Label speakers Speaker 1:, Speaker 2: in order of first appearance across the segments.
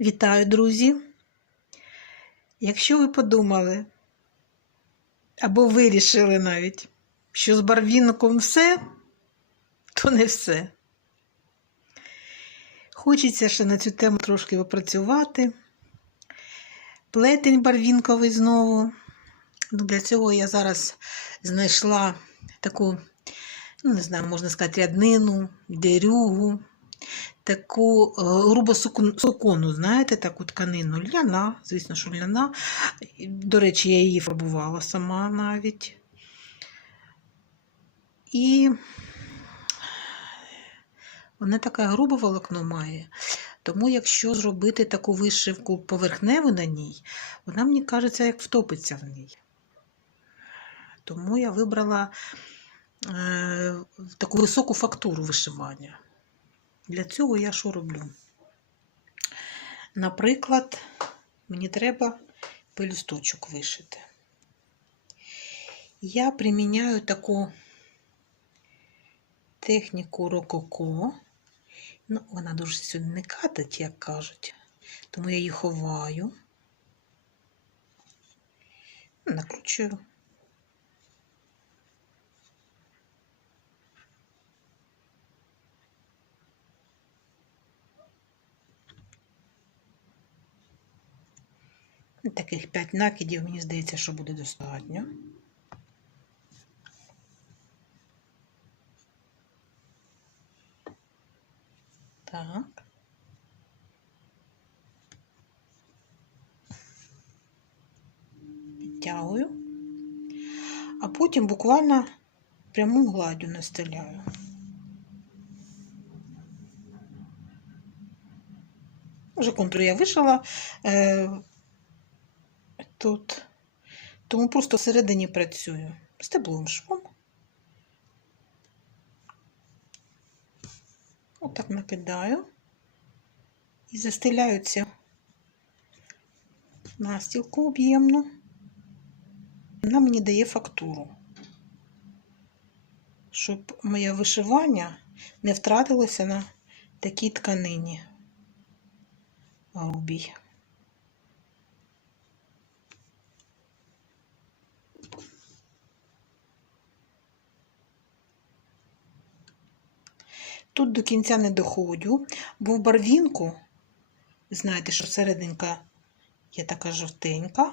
Speaker 1: Вітаю, друзі! Якщо ви подумали, або вирішили навіть, що з барвінком все, то не все. Хочеться ще на цю тему трошки попрацювати. Плетень барвінковий знову. Ну, Для цього я зараз знайшла таку, ну, не знаю, можна сказати, ряднину, дерюгу, таку е, грубо сукону, знаєте, таку тканину. Ляна, звісно, що ляна. До речі, я її фарбувала сама навіть. І вона таке грубе волокно має. Тому, якщо зробити таку вишивку поверхневу на ній, вона, мені кажеться, як втопиться в ній. Тому я вибрала е, таку високу фактуру вишивання. Для цього я що роблю? Наприклад, мені треба пелюсточок вишити. Я приміняю таку техніку рококо. Ну, вона дуже сюди не катить, як кажуть. Тому я її ховаю. Накручую. Таких 5 накидів, мені здається, що буде достатньо. Так. Підтягую. А потім буквально пряму гладдю настеляю. Вже контур я вишила е, тут, тому просто всередині працюю стебловим швом. Отак накидаю і застеляю цю настілку об'ємну. Вона мені дає фактуру, щоб моє вишивання не втратилося на такій тканині грубій. Тут до кінця не доходжу, бо в барвінку, знаєте, що серединка є така жовтенька,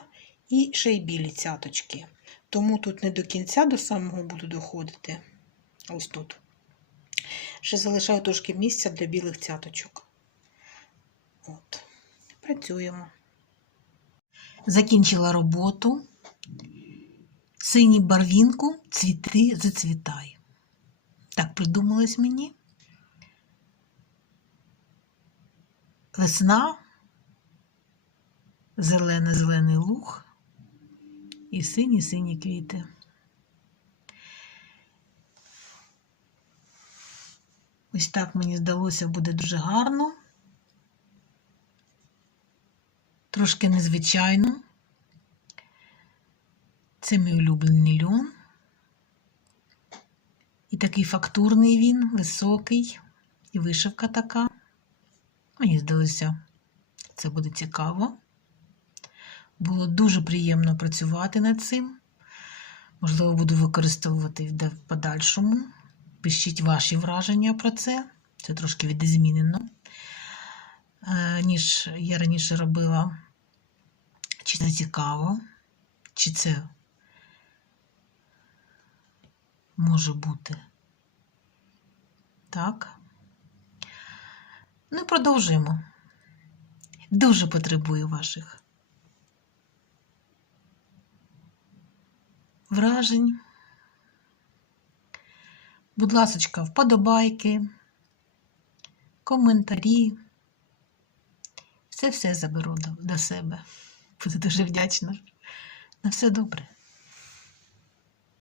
Speaker 1: і ще й білі цяточки. Тому тут не до кінця до самого буду доходити. Ось тут. Ще залишаю трошки місця для білих цяточок. От. Працюємо. Закінчила роботу. Синій барвінку цвіти зацвітай. Так придумалось мені. Весна, зелений-зелений луг і сині-сині квіти. Ось так мені здалося буде дуже гарно. Трошки незвичайно. Це мій улюблений льон. І такий фактурний він, високий, і вишивка така. Мені це буде цікаво. Було дуже приємно працювати над цим. Можливо, буду використовувати в подальшому. Пишіть ваші враження про це. Це трошки відзмінено, е, ніж я раніше робила. Чи це цікаво, чи це може бути так. Ну продовжуємо. Дуже потребую ваших вражень. Будь ласочка, вподобайки, коментарі. Все-все заберу до, до себе. Буду дуже вдячна. На все добре.